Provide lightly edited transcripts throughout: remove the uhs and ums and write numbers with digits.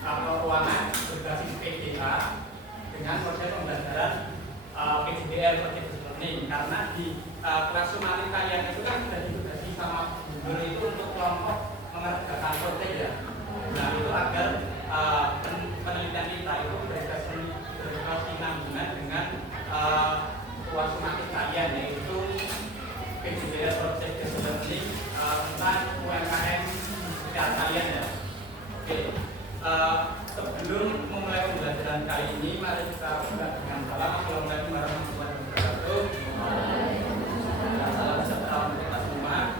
keuangan berbasis PDA dengan model pembelajaran PJDR Project Learning, karena di kelas Sumari kalian itu kan sudah ditugasi sama guru itu untuk kelompok mengerjakan proyek ya. Nah itu agar penelitian kita itu berkesinambungan dengan kelas Sumari kalian, yaitu PJDR Project Learning tentang UMKM secara kalian ya. Oke. Sebelum memulai pembelajaran kali ini, mari kita buka dengan salam. Assalamualaikum warahmatullahi wabarakatuh. Salam sejahtera untuk kita semua.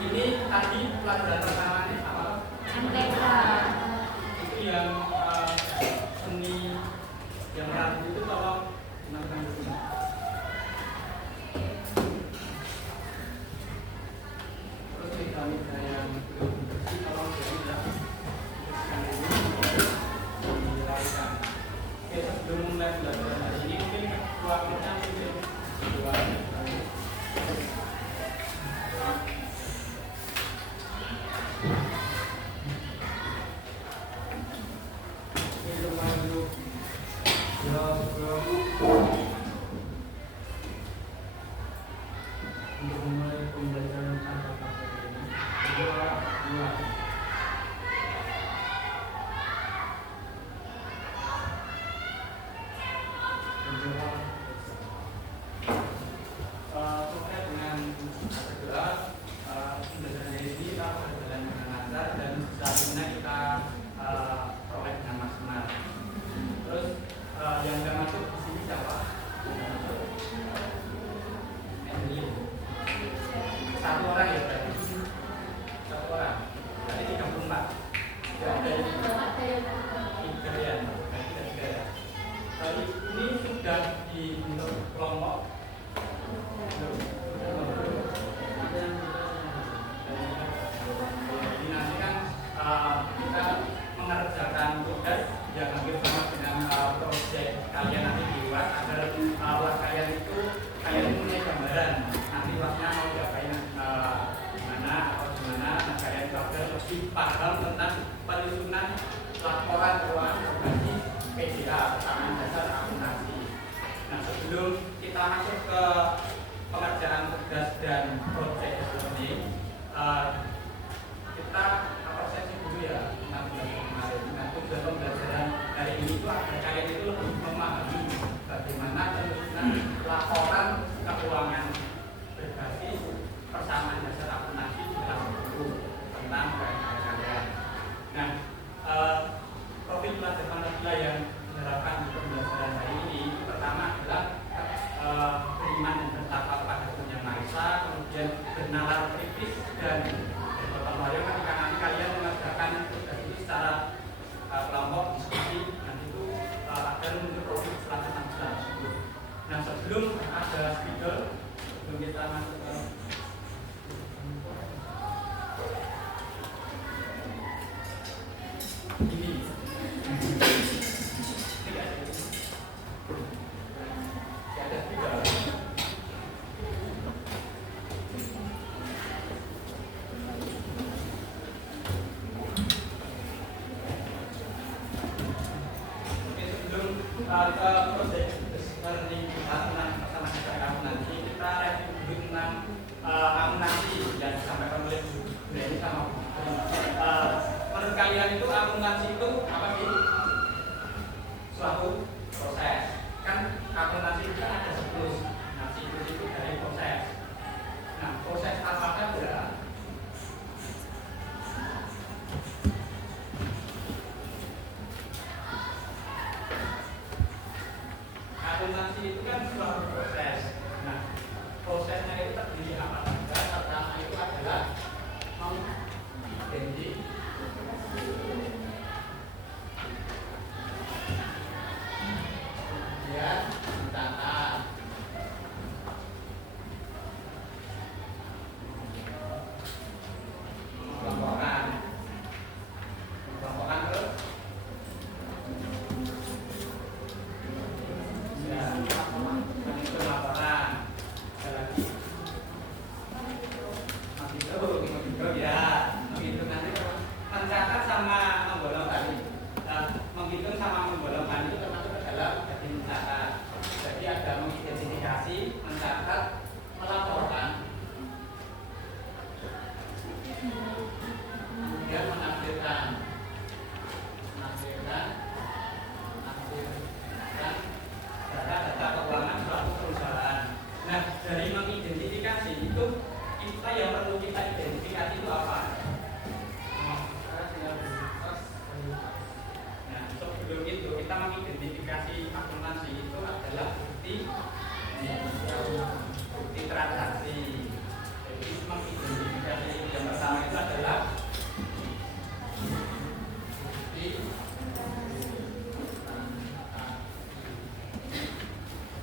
Ini tadi pelajaran pertama nih apa? MTK. Itu yang seni yang ragu itu tolong dimakan dulu. Terus mitra yang belum bersih tolong diambil. Sebelum mulai pelajaran hari ini, mungkin waktunya mungkin dua untuk memulai pembelajaran tanpa ini dua terkait dengan segera pembelajaran dari ini kita berjalan dengan lancar dan selanjutnya kita prolek dengan maksimal. Terus yang nggak masuk di sini siapa? Satu orang ya berarti? Satu orang. Tadi 34. Tidak ada yang tiga ya. Tiga ya. Ini sudah dibentuk kelompok. Jadi nanti kan kita mengerjakan tugas yang hampir sama dengan proyek kalian nanti di luar, agar luar kalian itu kalian punya gambaran nanti luarnya mau diapain gimana atau gimana. Nah kalian juga lebih paham tentang penyusunan laporan keuangan berbasis PDA, persamaan dasar akuntansi. Nah sebelum kita masuk ke pengerjaan tugas dan proyek learning, kita apresiasi dulu ya tentang belajar kemarin. Nah tujuan pembelajaran hari ini itu agar kalian itu lebih memahami bagaimana penyusunan laporan keuangan berbasis persamaan dasar akuntansi di kelas 10 tentang UMKM kalian. Nah profil pelajaran apabila yang diharapkan di pembelajaran hari ini pertama adalah beriman dan bertakwa kepada Tuhan Yang Maha Esa, kemudian bernalar kritis dan bergotong royong ketika nanti kalian mengerjakan tugas itu secara kelompok diskusi, nanti itu agar menunjuk profil pelaksanaan secara tersebut. Nah sebelum ada speaker, sebelum kita masuk ke ini ada speaker. Ke proyek learning kita tentang persamaan dasar akuntansi, kita review dulu tentang akuntansi yang disampaikan oleh Bu Breni sama Bu. Menurut kalian itu akuntansi itu apa sih? Suatu proses. Kan akuntansi itu kan ada siklus. Nah siklus itu dari proses. Nah proses apa saja? Akuntansi itu kan suatu proses. Nah, prosesnya itu terdiri apa saja? Pertama itu adalah mengidentifikasi, kemudian mencatat, melaporkan terus itu laporan. Ada lagi menghitung ya, menghitung nanti mencatat sama menggolong tadi. mengidentifikasi akuntansi itu adalah bukti transaksi. Jadi mengidentifikasi yang pertama itu adalah bukti.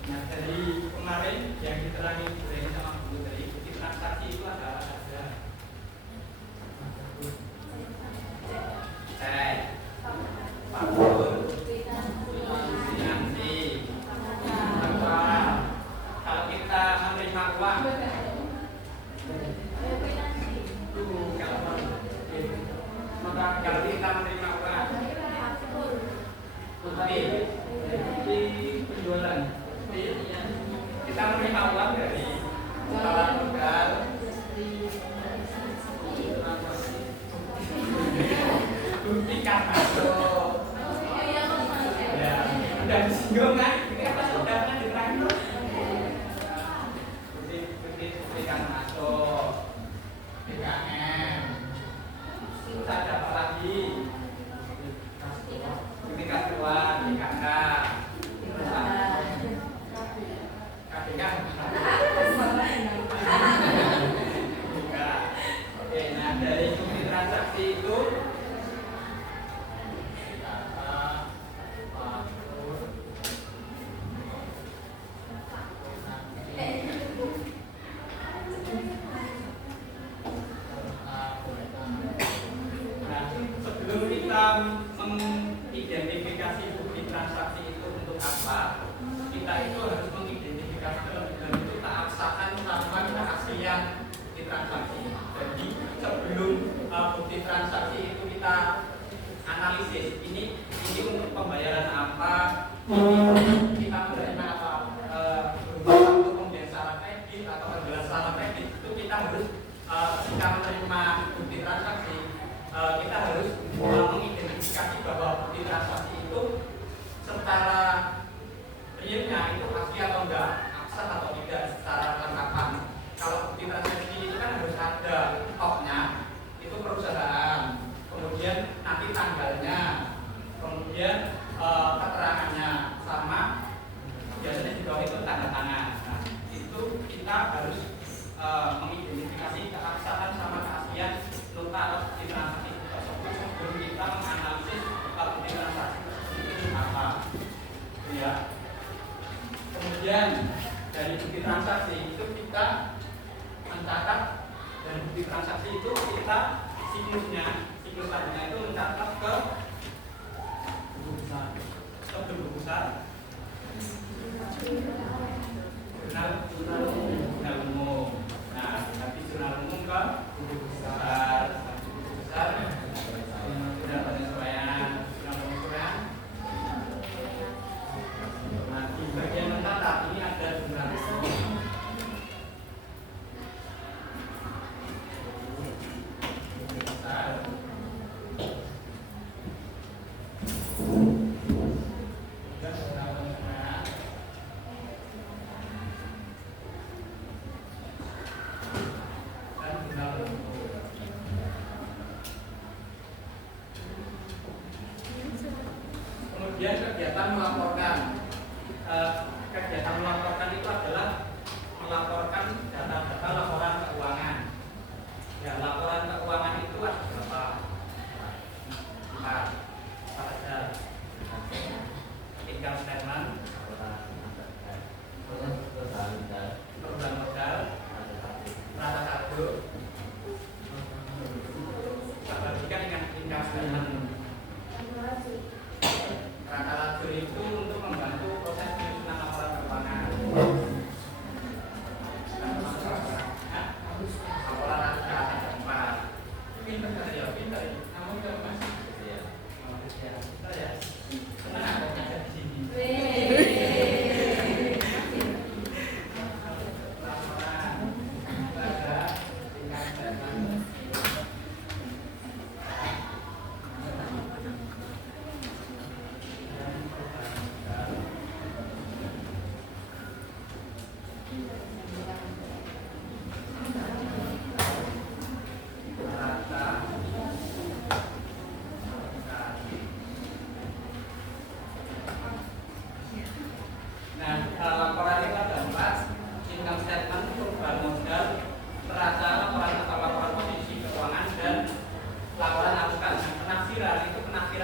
Nah, dari kemarin yang diterangin sama Bu tadi, bukti transaksi itu adalah kalau kita menerima uang di penjualan, kita menerima uang dari kepala modal, buktikan masuk. Ya, udah disinggung kan? Ini apa sudah kan diterangin? Buktikan masuk, BKM. Kita ada apa lagi? Buktikan keluar, BKK, KPK. Oke, nah dari bukti transaksi itu mengidentifikasi bukti transaksi itu untuk apa, kita itu harus mengidentifikasi dan itu tak aksakan melakukan keaslian bukti transaksi. Jadi sebelum bukti transaksi itu kita analisis, ini untuk pembayaran apa, ini kita menerima apa, berupa untuk pembelian secara kredit atau pembelian secara kredit, itu kita harus ketika menerima bukti transaksi kita harus mengidentifikasi bahwa bukti transaksi itu secara realnya itu asli atau enggak, akses atau tidak secara kelengkapan. Kalau bukti transaksi itu kan harus ada topnya, itu perusahaan, kemudian nanti tanggalnya, kemudian keterangannya, sama biasanya juga itu tanda tangan. Nah, itu kita harus mengidentifikasi keabsahan sama keaslian nota atau bukti transaksi tersebut sebelum kita menganalisis bukti transaksi itu apa, ya. Kemudian dari bukti transaksi itu kita mencatat, dan bukti transaksi itu kita siklusnya, siklus selanjutnya itu mencatat ke buku besar, jurnal umum. Nah, nanti jurnal umum ke buku besar, jurnal penyesuaian. Nah, di bagian mencatat ini ada jurnal umum. Kemudian kegiatan melaporkan. Kegiatan melaporkan itu adalah melaporkan data-data laporan keuangan. Ya, laporan keuangan itu ada berapa? 4 saja. Income statement, perubahan modal, rata saldo. Perhatikan dengan income statement. Rata saldo itu untuk membantu proses penyusunan laporan keuangan. Laporan rata ada 4. Pinter ya, pinter. Kamu ke Mas? Iya. Pinter ya. Senang ada ngajar di sini.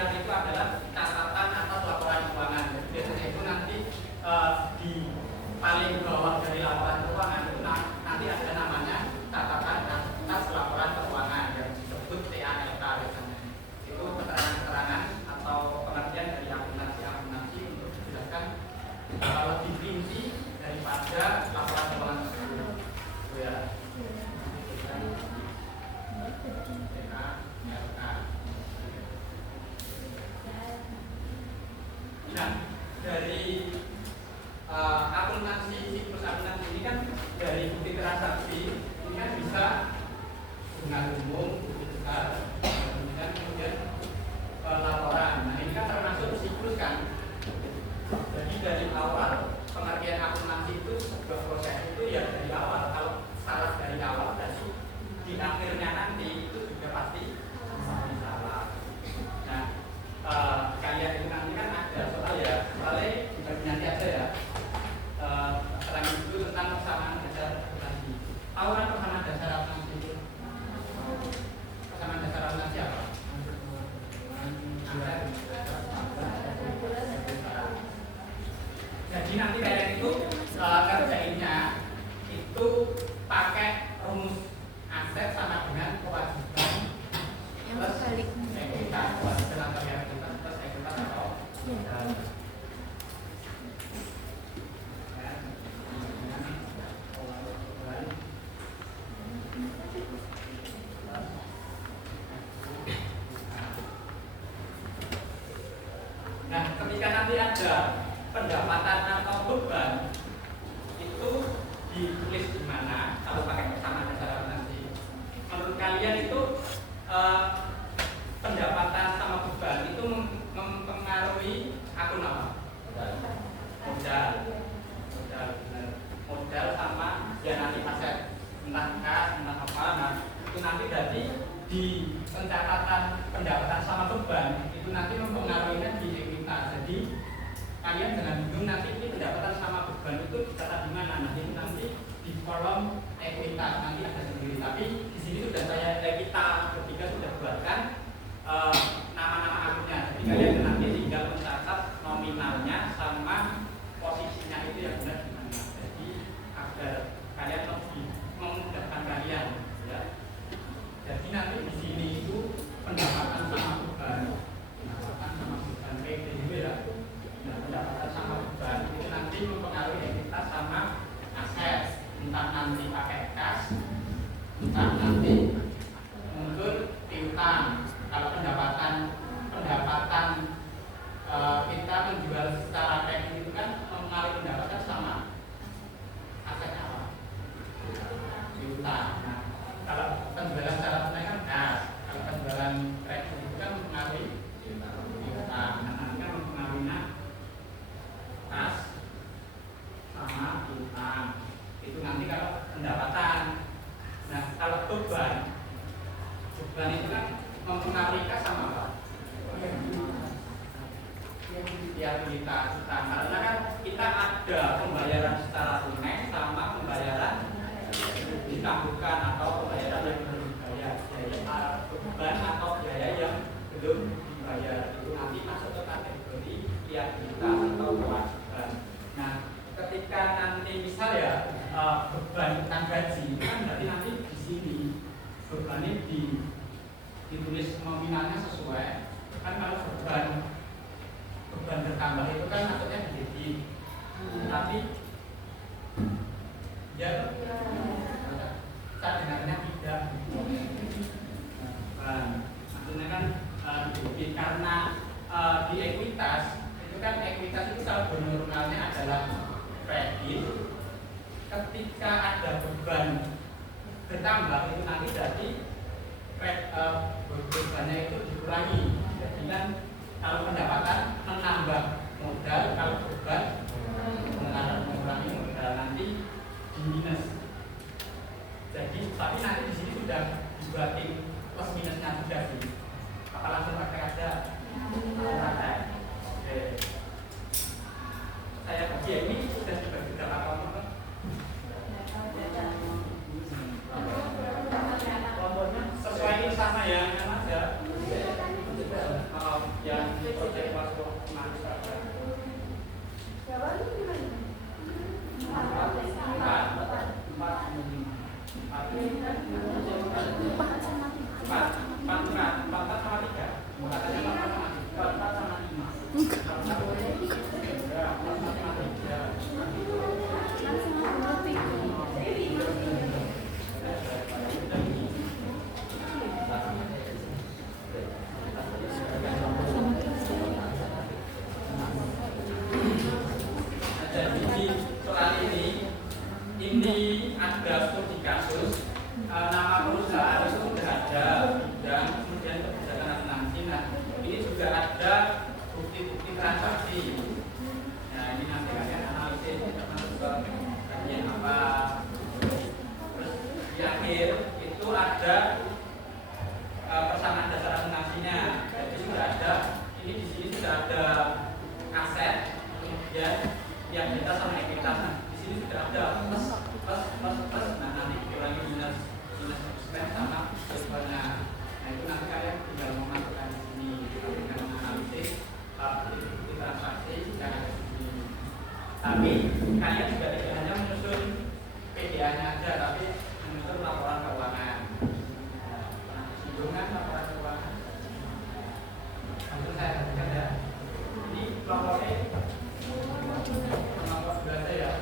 akhiran itu adalah catatan atas laporan keuangan. Jadi biasanya itu nanti di paling bawah dari laporan keuangan itu nanti ada namanya catatan atas laporan keuangan yang disebut TALK biasanya. Itu keterangan-keterangan atau pengertian dari akuntansi untuk dijelaskan lebih rinci daripada laporan keuangan tersebut. Ya. Nah, dari akuntansi siklus akuntansi ini kan dari bukti transaksi ini kan bisa bunga umum, bukti besar, kemudian laporan. Nah ini kan termasuk siklus kan. Jadi dari awal pengertian akuntansi itu sebuah proses itu ya dari awal. Kalau salah dari awal berarti di akhirnya nanti itu juga pasti salah. Nah kalian ini nanti kan ada soal ya, soalnya dibagi nanti aja ya. Keterangan itu tentang persamaan dasar akuntansi. Tahu kan persamaan dasar akuntansi itu? Persamaan dasar akuntansi apa? Jadi nanti kalian itu kerjainnya itu pakai rumus aset sama dengan kewajiban plus ekuitas, kewajiban atau ekuitas plus ekuitas atau nah, ketika nanti ada pendapatan atau beban itu ditulis di mana kalau pakai persamaan dasar nanti. Menurut kalian itu pendapatan sama beban itu mempengaruhi akun apa? Modal sama ya nanti aset entah kas entah apa. Nah itu nanti berarti di pencatatan pendapatan sama beban itu nanti mempengaruhinya di ekuitas. Jadi kalian jangan bingung nanti ini pendapatan sama beban itu dicatat di mana. Nah ini nanti di kolom ekuitas nanti ada sendiri. Tapi di sini sudah kita bertiga sudah buatkan nama-nama akunnya. Jadi kalian nanti tinggal mencatat nominalnya sama posisinya itu yang benar di mana. Jadi agar kalian lebih memudahkan kalian, ya. Jadi nanti di sini itu pendapatan sama beban, PDB ya. Pendapatan sama beban itu nanti mempengaruhi ekuitas sama aset. Entah nanti pakai kas, entah nanti mungkin piutang. Kalau pendapatan kita menjual secara kredit itu kan mempengaruhi pendapatan sama asetnya apa? Piutang. Nah, kalau penjualan secara tunai kan kas, kalau penjualan kredit itu kan mempengaruhi piutang. Nah, nanti kan mempengaruhinya kas sama piutang. Itu nanti kalau pendapatan. Nah, kalau beban itu kan mempengaruhi kas sama apa? Liabilitas. Karena kan kita ada pembayaran secara tunai sama pembayaran ditangguhkan atau pembayaran yang belum dibayar, biaya beban atau biaya yang belum dibayar. Itu nanti masuk ke kategori liabilitas atau kewajiban. Nah, ketika nanti misal ya beban tentang gaji kan berarti nanti di sini bebannya ditulis nominalnya sesuai. Kan kalau beban bertambah itu kan maksudnya didebit. Tapi ya tak dengarnya tidak. Maksudnya kan didebit karena di ekuitas itu kan ekuitas itu saldo nominalnya adalah kredit. Ketika ada beban bertambah itu nanti jadi bebannya itu dikurangi. Jadi kan kalau pendapatan menambah modal, kalau beban mengurangi modal nanti di minus. Jadi tapi nanti di sini sudah dibuatin plus minusnya juga sih. Apa langsung pakai aja? Pakai. Oke. Saya bagi ini sudah dibagi berapa kelompok? Kelompoknya sesuai ini sama ya, kan aja. Ya bukti-bukti transaksi. Nah ini nanti kalian analisis termasuk ke bagian apa. Terus di akhir itu ada persamaan dasar akuntansinya. Jadi sudah ada, ini di sini sudah ada aset, kemudian yang kita sama ekuitas. Nah, di sini sudah ada plus. Nah nanti dikurangi minus expense sama responnya. Nah itu nanti kalian tinggal memasukkan di sini dengan menganalisis bukti transaksi yang ada di sini. Tapi kalian juga tidak hanya menyusun PDA-nya aja, tapi menyusun laporan keuangan. Singgungan laporan keuangan. Langsung saya bagikan ya. Ini kelompoknya kelompok berada ya.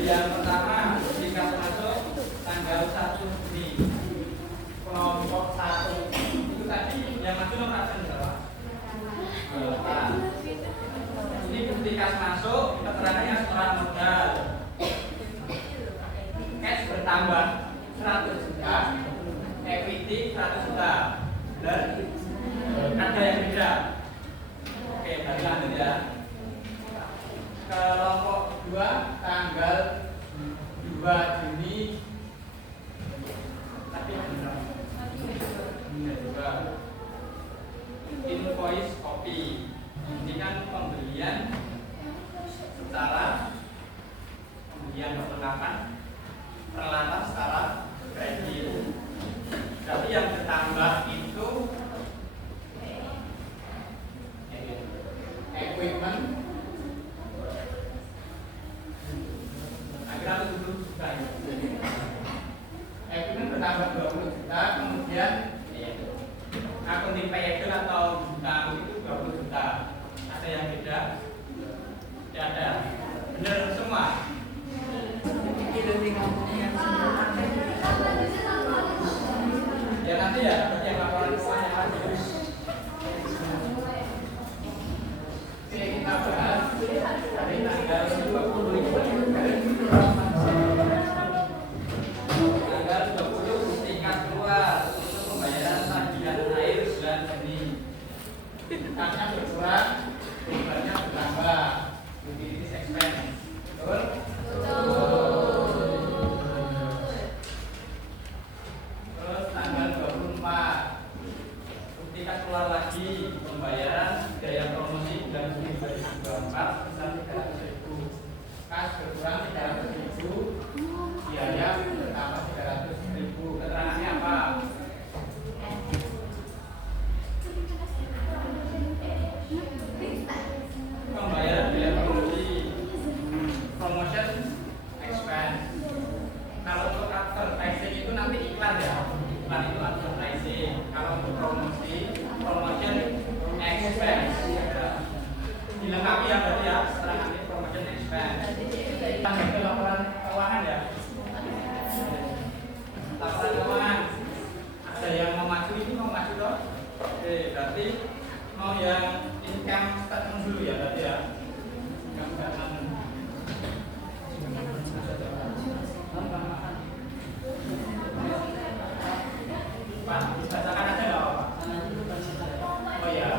Yang pertama, tingkat masuk tanggal 1 Juni. Kelompok 1 itu tadi yang masuk nomor absen berapa? Ini tingkat masuk, keterangannya setoran modal. Cash bertambah 100 juta. liquidity 100 juta dan ada yang beda. Oke, dari lanjut ya. Kelompok 2 tanggal 2 Juni tapi benar juga invoice copy. Ini kan pembelian secara pembelian perlengkapan peralatan secara kredit. Tapi yang bertambah itu equipment akhirnya 70 juta. Equipment bertambah 20 juta, kemudian accounting payable atau hutang itu 20 juta. Ada yang beda? Ya ada. Benar semua. Ya nanti ya, berarti yang laporan semuanya lagi. Oke, kita bahas dari tanggal 20 tingkat keluar untuk pembayaran tagihan air bulan Juni. Tingkatnya berkurang, bebannya bertambah. Utilities expense. Betul? Terus tanggal 24 tingkat keluar lagi pembayaran biaya promosi bulan Juni 2024 sebesar 300.000. Kas berkurang 300.000, biaya bertambah 300.000. Keterangannya apa? Pembayaran biaya promosi, promotion expense. Kalau untuk advertising itu nanti iklan ya, iklan itu advertising. Kalau untuk promosi, promotion expense. Dilengkapi ya berarti ya, keterangan ini promotion expense. Lanjut ke laporan keuangan ya. Laporan keuangan. Ada yang mau maju ini mau maju toh? Oke, berarti mau yang income statement dulu ya berarti ya. Income statement. Pak, dibacakan aja nggak apa-apa? Oh ya.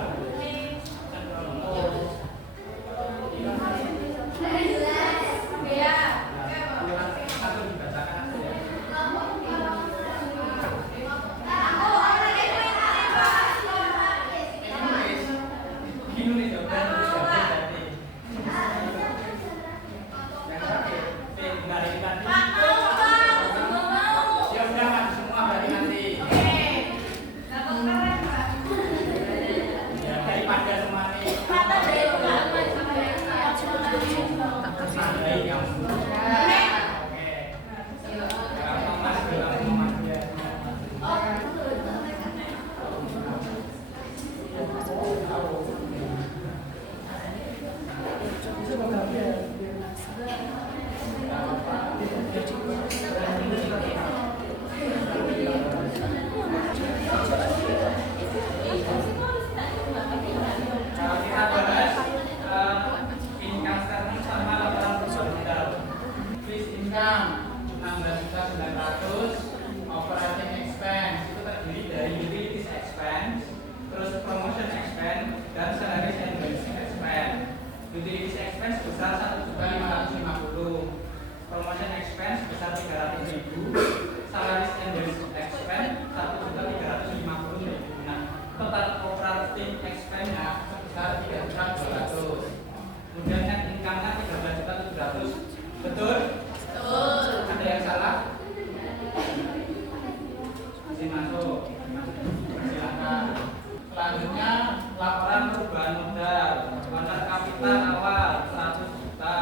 Operating expense itu terdiri dari utilities expense, terus promotion expense, dan salaries and benefit expense. Utilities expense sebesar 1.550.000, promotion expense sebesar 300.000, salaries and benefit expense 1.350.000. Nah, total operating expense-nya sebesar 3.200.000. Kemudian net income-nya 13.700.000. Betul? Betul. Ada yang salah? Masuk, silakan. Selanjutnya laporan perubahan modal, modal kapital awal 100 juta.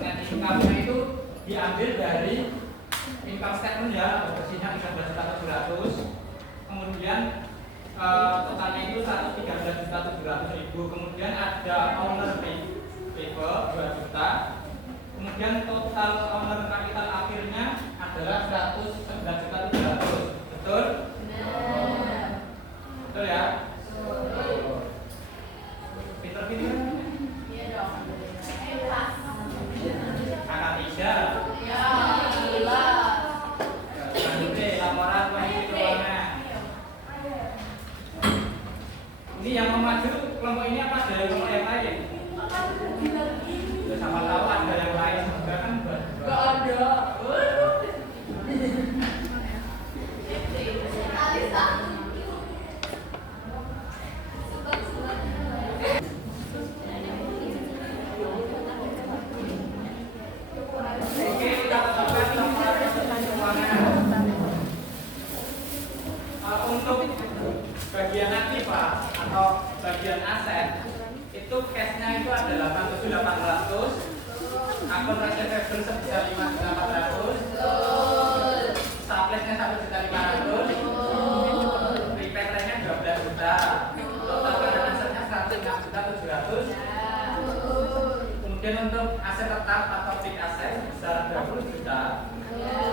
Net income-nya itu diambil dari income statement ya, bersihnya 13.700. Kemudian totalnya itu 113.700.000. Kemudian ada owner payable 2 juta. Kemudian total owner kapital akhirnya adalah 111.700.000. Betul? Benar. Betul ya? Betul. Pinter-pinter kan? Iya dong. Angka 3. Ya, jelas. Selanjutnya laporan kondisi keuangan. Ini yang mau maju kelompok ini apa ada kelompok yang lain? Ya, sama tahu ada yang lain juga kan? Gak ada. Oke, kita tetapkan laporan proses keuangan. Untuk bagian aktiva atau bagian aset itu cashnya itu ada 8.800, akun receivable sebesar 5.400, suplesnya 1.500.000, prepaid lainnya 12 juta, total current asetnya 106.700.000. Kemudian untuk aset tetap atau fixed aset sebesar 20 juta,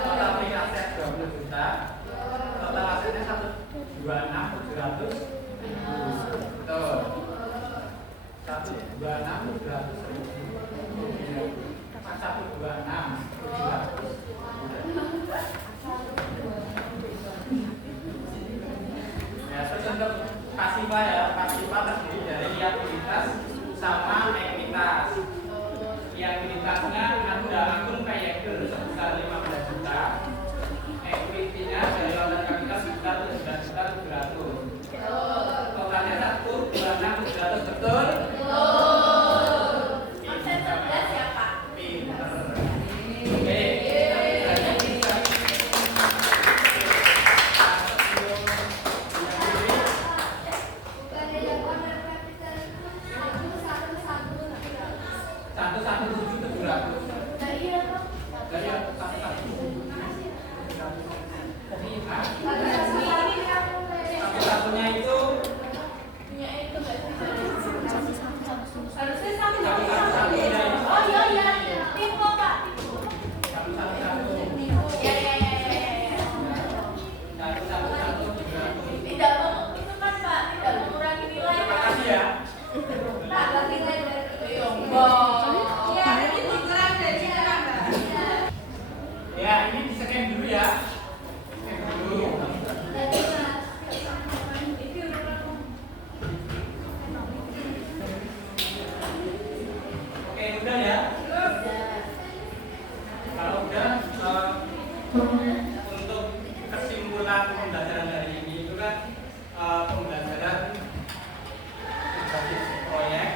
total fixed aset 20 juta, total asetnya 126.700.000. Betul. 126.700.000. Ya, terus untuk pasiva ya, pasiva terdiri dari liabilitas sama ekuitas. Liabilitasnya ada akun payable sebesar 15 juta, equity-nya dari laporan kapital sebesar 17.700.000. Totalnya 126.700.000, betul? Absen 11 ya Pak? Pinter. Oke. Satu-satunya itu Harusnya sama. satu-satunya itu. Oh iya, Tipe Pak. Satu-satu. Ya. Satu-satu. Tidak itu kan Pak, tidak mengurangi nilai Pak. Makasih ya. Tak nilai dari ya, ini dikurangi dari sana Mbak. Ya, ini di-scan dulu ya. Scan dulu. Oke, udah ya. Kalau udah untuk kesimpulan pembelajaran hari ini itu kan pembelajaran berbasis proyek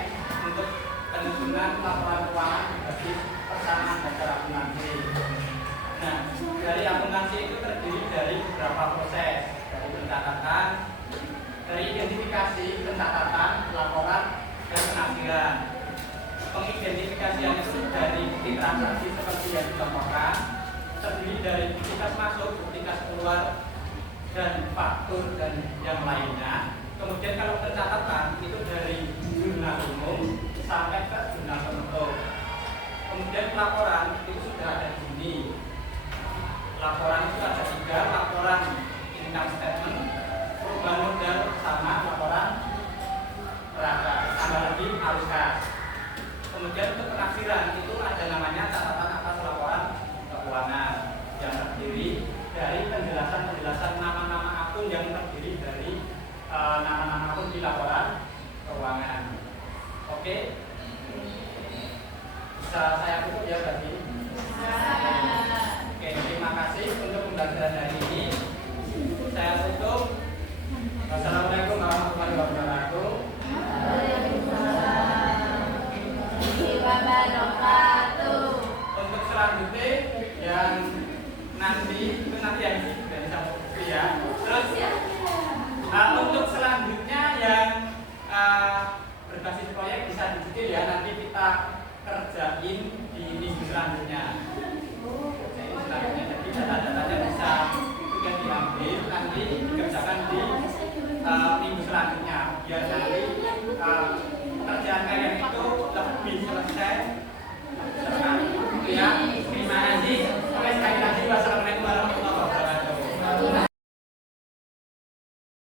untuk penyusunan laporan keuangan berbasis persamaan dasar akuntansi. Nah, dari akuntansi itu terdiri dari beberapa proses, dari pencatatan, dari identifikasi, pencatatan, laporan, dan penafsiran. Pengidentifikasian itu dari bukti transaksi seperti yang dicontohkan, terdiri dari bukti kas masuk, bukti kas keluar, dan faktur dan yang lainnya. Kemudian kalau pencatatan itu dari jurnal umum sampai ke jurnal penutup. Kemudian pelaporan itu sudah ada di sini. Laporan itu ada 3, laporan income statement, perubahan modal sama laporan neraca, tambah lagi arus kas. Kemudian untuk penafsiran itu ada namanya catatan atas laporan keuangan yang terdiri dari penjelasan nama-nama akun yang terdiri dari nama-nama akun di laporan keuangan. Oke, bisa saya tutup ya berarti. Oke, terima kasih untuk pembelajaran hari ini. Saya tutup. Wassalamualaikum warahmatullahi wabarakatuh. Untuk selanjutnya yang nanti itu nanti yang dari sama ya. Terus untuk selanjutnya yang berbasis proyek bisa dicicil ya, nanti kita kerjain di minggu selanjutnya. Jadi data-datanya bisa juga diambil nanti dikerjakan di minggu selanjutnya biar nanti pekerjaan kalian itu